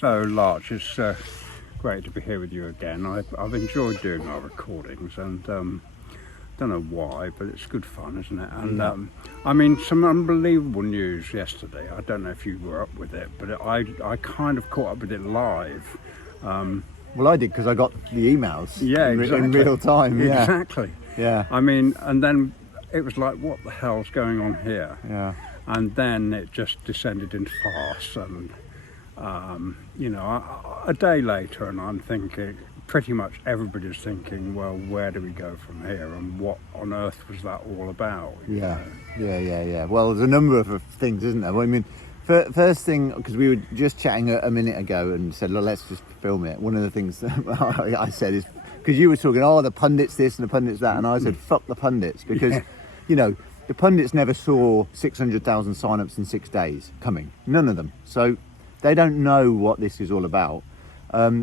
So, Larch, it's great to be here with you again. I've enjoyed doing our recordings, and don't know why, but it's good fun, isn't it? And I mean, some unbelievable news yesterday. I don't know if you were up with it, but I kind of caught up with it live. Well, I did because I got the emails exactly. in real time. Yeah. Exactly. Yeah. I mean, and then it was like, what the hell's going on here? Yeah. And then it just descended into farce, and you know, a day later, and I'm thinking, pretty much everybody's thinking, well, where do we go from here, and what on earth was that all about? Yeah. Well, there's a number of things, isn't there? Well, I mean, first thing, because we were just chatting a minute ago and said, look, let's just film it. One of the things that I said is, because you were talking, the pundits this and the pundits that, and I said, fuck the pundits, because, you know, the pundits never saw 600,000 sign-ups in 6 days coming. None of them. So they don't know what this is all about.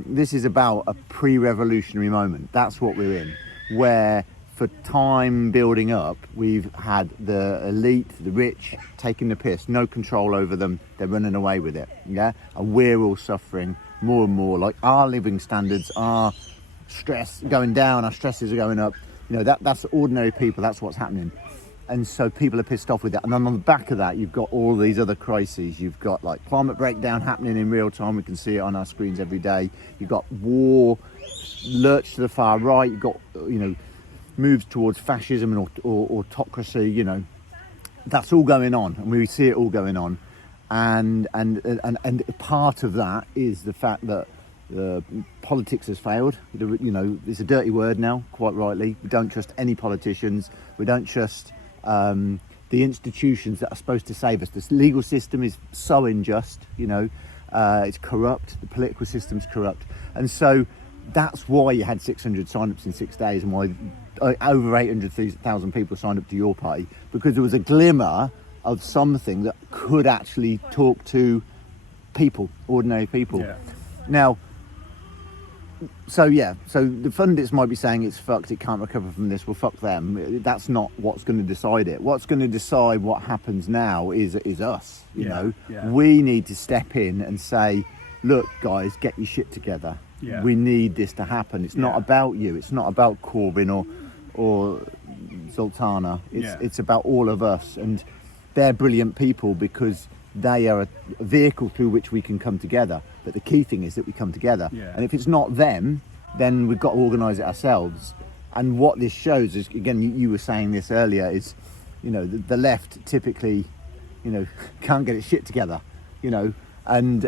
This is about a pre-revolutionary moment. That's what we're in, where for time building up, we've had the elite, the rich, taking the piss, no control over them. They're running away with it, yeah? And we're all suffering more and more. Like, our living standards, our stress going down, our stresses are going up. You know, that's ordinary people, that's what's happening. And so people are pissed off with that. And then on the back of that, you've got all these other crises. You've got like climate breakdown happening in real time. We can see it on our screens every day. You've got war, lurch to the far right. You've got, you know, moves towards fascism and autocracy. You know, that's all going on, and we see it all going on. And part of that is the fact that politics has failed. You know, it's a dirty word now, quite rightly. We don't trust any politicians. We don't trust the institutions that are supposed to save us. The legal system is so unjust, you know, it's corrupt, the political system's corrupt. And so that's why you had 600 sign-ups in 6 days, and why over 800,000 people signed up to your party, because there was a glimmer of something that could actually talk to people, ordinary people. Yeah. Now, so the pundits might be saying it's fucked, it can't recover from this. Well, fuck them. That's not what's going to decide it. What's going to decide what happens now is us. You know, we need to step in and say, look, guys, get your shit together. Yeah. We need this to happen. It's not about you. It's not about Corbyn or Sultana. It's about all of us, and they're brilliant people because they are a vehicle through which we can come together. But the key thing is that we come together. Yeah. And if it's not them, then we've got to organise it ourselves. And what this shows is, again, you were saying this earlier, is, you know, the left typically, you know, can't get its shit together, you know. And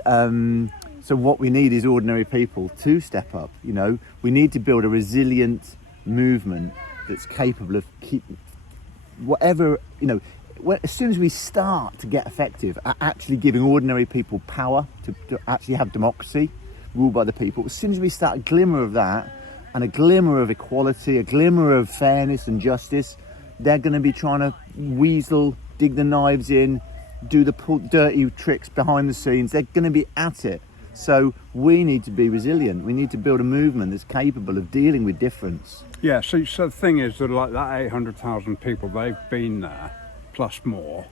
so what we need is ordinary people to step up, you know. We need to build a resilient movement that's capable of whatever, you know, as soon as we start to get effective at actually giving ordinary people power to actually have democracy ruled by the people, as soon as we start a glimmer of that and a glimmer of equality, a glimmer of fairness and justice, they're going to be trying to weasel, dig the knives in, do the dirty tricks behind the scenes. They're going to be at it. So we need to be resilient. We need to build a movement that's capable of dealing with difference. Yeah, so the thing is that, like, that 800,000 people, they've been there, plus more,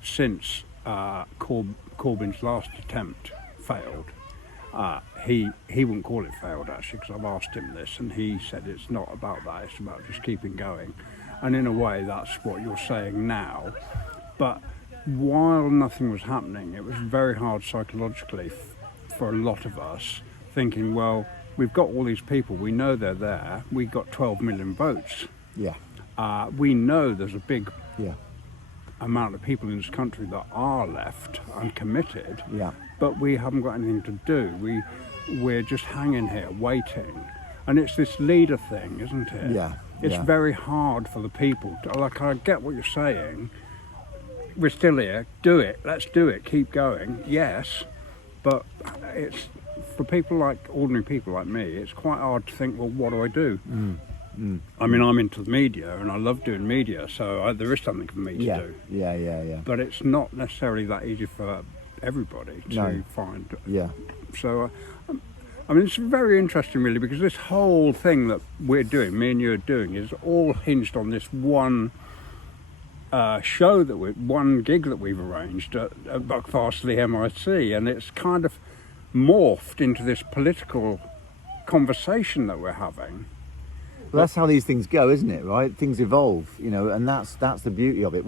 since Corbyn's last attempt failed. He wouldn't call it failed, actually, because I've asked him this, and he said it's not about that, it's about just keeping going. And in a way, that's what you're saying now. But while nothing was happening, it was very hard psychologically for a lot of us, thinking, well, we've got all these people, we know they're there, we got 12 million votes. Yeah. We know there's a big amount of people in this country that are left and committed, but we haven't got anything to do. We're just hanging here waiting, and it's this leader thing, isn't it? It's very hard for the people to, like, I get what you're saying, we're still here, do it, let's do it, keep going, yes, but it's for people like ordinary people like me, it's quite hard to think, well, what do I do? I mean, I'm into the media and I love doing media, so there is something for me to do. Yeah. But it's not necessarily that easy for everybody to find. So, I mean, it's very interesting, really, because this whole thing that we're doing, me and you are doing, is all hinged on this one show one gig that we've arranged at Buckfastleigh MIC, and it's kind of morphed into this political conversation that we're having. Well, that's how these things go, isn't it? Right? Things evolve, and that's the beauty of it.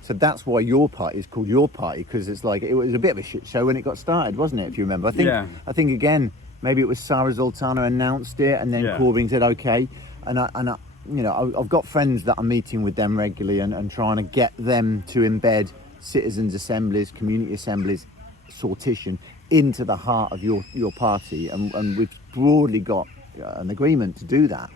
So that's why your party is called your party, because it's like it was a bit of a shit show when it got started, wasn't it? If you remember, I think again, maybe it was Sarah Zoltana announced it, and then Corbyn said okay, and I've got friends that I'm meeting with them regularly and trying to get them to embed citizens' assemblies, community assemblies, sortition into the heart of your party, and we've broadly got an agreement to do that.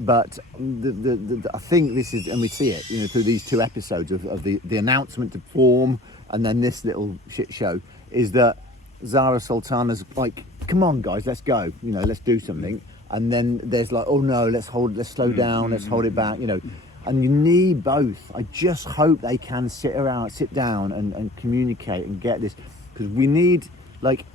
But I think this is, and we see it, through these 2 episodes of the announcement to form, and then this little shit show, is that Zara Sultana's like, come on guys, let's go, let's do something. And then there's like, oh no, let's slow down, let's hold it back, And you need both. I just hope they can sit down and communicate and get this, because we need, like,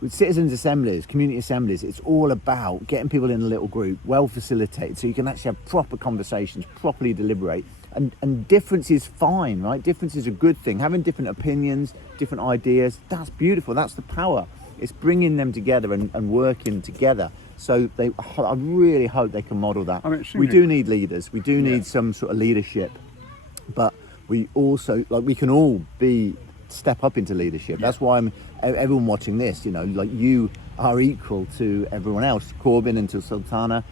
with citizens' assemblies, community assemblies, it's all about getting people in a little group, well facilitated, so you can actually have proper conversations, properly deliberate. And difference is fine, right? Difference is a good thing. Having different opinions, different ideas, that's beautiful. That's the power. It's bringing them together and working together. So I really hope they can model that. We do need leaders. We do need some sort of leadership. But we also, we can all step up into leadership. That's why everyone watching this, you are equal to everyone else. Corbyn and to Sultana,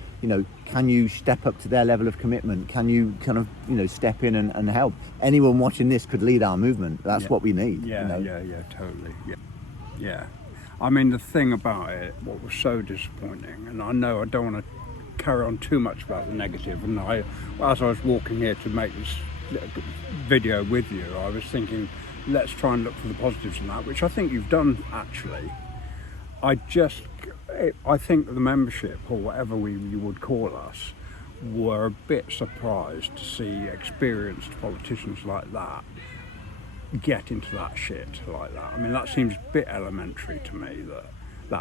can you step up to their level of commitment? Can you kind of, step in and help? Anyone watching this could lead our movement. That's what we need. Totally. Yeah. I mean, the thing about it, what was so disappointing, and I know I don't want to carry on too much about the negative, and as I was walking here to make this video with you, I was thinking, let's try and look for the positives in that, which I think you've done actually. I think the membership, or whatever you would call us, were a bit surprised to see experienced politicians like that get into that shit like that. I mean, that seems a bit elementary to me.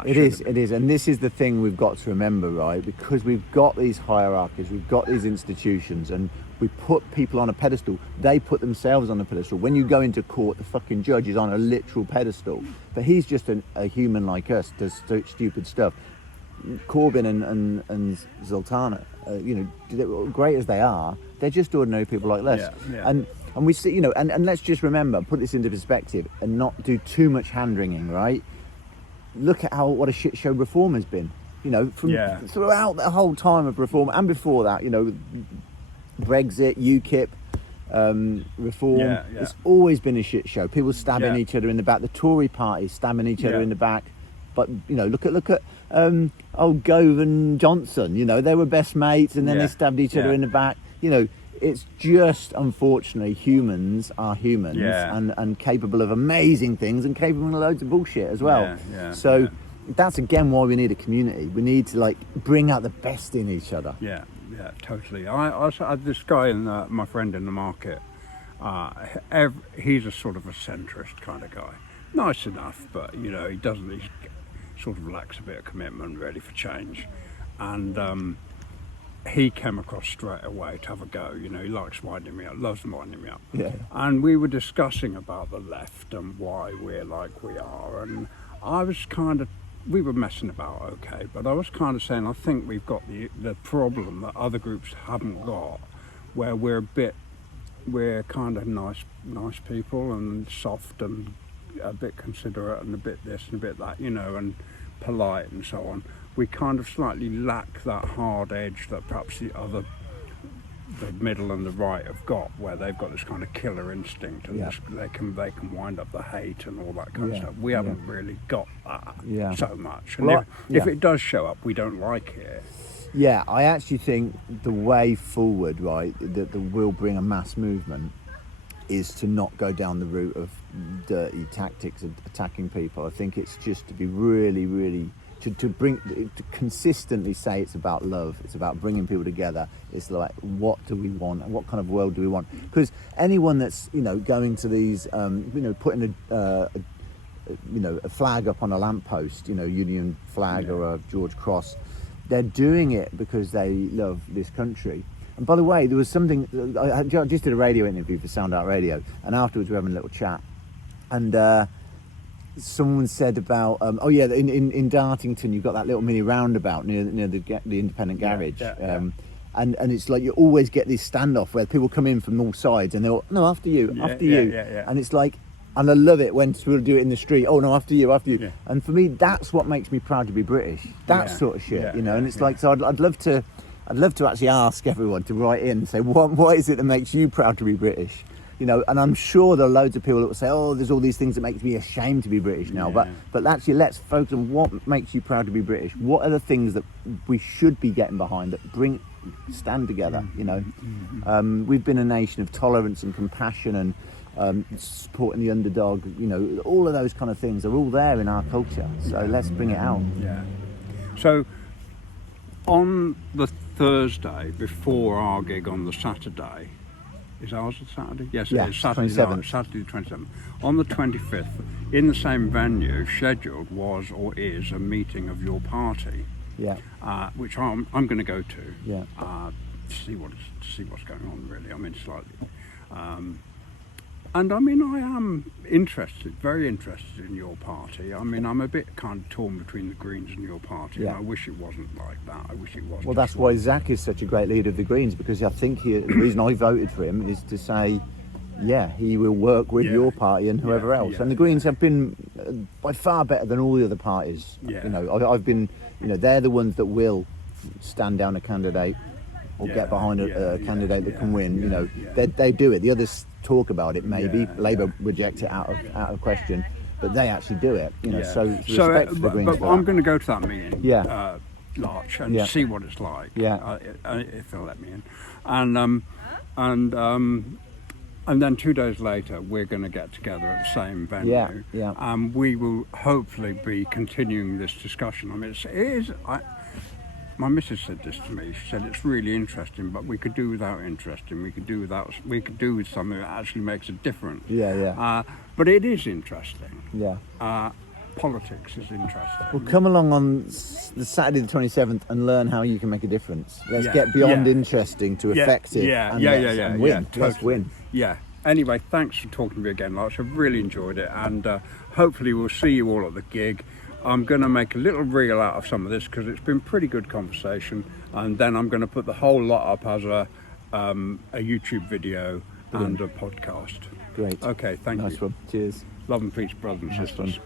It is, and this is the thing we've got to remember, right? Because we've got these hierarchies, we've got these institutions, and we put people on a pedestal. They put themselves on a pedestal. When you go into court, the fucking judge is on a literal pedestal, but he's just a human like us, does stupid stuff. Corbyn and Zoltana, great as they are, they're just ordinary people like us. And we see, and let's just remember, put this into perspective and not do too much hand-wringing, right? Look at what a shit show reform has been, throughout the whole time of reform, and before that, Brexit, UKIP, reform, it's always been a shit show. People stabbing each other in the back, the Tory party stabbing each other in the back. But, look at Gove and Johnson, they were best mates, and then they stabbed each other in the back. It's just, unfortunately, humans are humans and capable of amazing things and capable of loads of bullshit as well. So that's, again, why we need a community. We need to, bring out the best in each other. Yeah, totally. I had this guy, my friend in the market, he's a sort of a centrist kind of guy. Nice enough, but, he sort of lacks a bit of commitment, really, for change. And he came across straight away to have a go. He likes winding me up, loves winding me up. And we were discussing about the left and why we're like we are. And I was we were messing about, okay, but I was kind of saying, I think we've got the problem that other groups haven't got, where we're kind of nice people and soft and a bit considerate and a bit this and a bit that, and polite and so on. We kind of slightly lack that hard edge that perhaps the middle and the right have got, where they've got this kind of killer instinct, and they can wind up the hate and all that kind of stuff. We haven't really got that so much. And if it does show up, we don't like it. Yeah, I actually think the way forward, right, that will bring a mass movement is to not go down the route of dirty tactics of attacking people. I think it's just to be really, really to consistently say it's about love, it's about bringing people together. It's like, what do we want, and what kind of world do we want? Because anyone that's going to these putting a flag up on a lamppost, Union flag or a George Cross, they're doing it because they love this country. And by the way, there was something, I just did a radio interview for Sound Out Radio, and afterwards we were having a little chat, and someone said about in Dartington you've got that little mini roundabout near the independent garage. And it's like you always get this standoff where people come in from all sides and they'll, no, after you. And it's like, and I love it when people do it in the street. Oh no, after you. Yeah. And for me, that's what makes me proud to be British. That sort of shit, you know. And it's like, so I'd love to actually ask everyone to write in and say, what is it that makes you proud to be British? You know, and I'm sure there are loads of people that will say, oh, there's all these things that makes me ashamed to be British now. But actually, let's focus on what makes you proud to be British. What are the things that we should be getting behind that stand together, you know? We've been a nation of tolerance and compassion and supporting the underdog, you know, all of those kind of things are all there in our culture. So let's bring it out. Yeah. So on the Thursday before our gig on the Saturday, is ours a Saturday? Yes, yeah, it is. Saturday 27th. Saturday the 27th. On the 25th, in the same venue, scheduled was or is a meeting of your party. Yeah. Which I'm going to go to. Yeah. To see what's going on, really. I mean, slightly. And I mean, I am interested, very interested in your party. I mean, I'm a bit kind of torn between the Greens and your party. Yeah. And I wish it wasn't like that. I wish it was. Well, that's why Zach is such a great leader of the Greens, because I think the reason I voted for him is to say, yeah, he will work with your party and whoever else. And the Greens have been by far better than all the other parties. Yeah. You know, I've been, you know, they're the ones that will stand down a candidate or get behind a candidate that can win. You know, they do it. The others talk about it. Maybe Labour reject it out of question, but they actually do it. You know, so respect for the Greens. But I'm going to go to that meeting. Yeah. Larch and see what it's like. Yeah. If they'll let me in, and then 2 days later we're going to get together at the same venue. And we will hopefully be continuing this discussion. I mean, it is. My missus said this to me. She said it's really interesting, but we could do without interesting. We could do with something that actually makes a difference. But it is interesting. Politics is interesting. Well, come along on the Saturday the 27th and learn how you can make a difference. Let's get beyond interesting to effective. And win. Totally. Let's win. Yeah. Anyway, thanks for talking to me again, Larch. I've really enjoyed it, and hopefully we'll see you all at the gig. I'm going to make a little reel out of some of this because it's been pretty good conversation, and then I'm going to put the whole lot up as a YouTube video and a podcast. Great. Okay, thank you. Nice one. Cheers. Love and peace, brothers and sisters.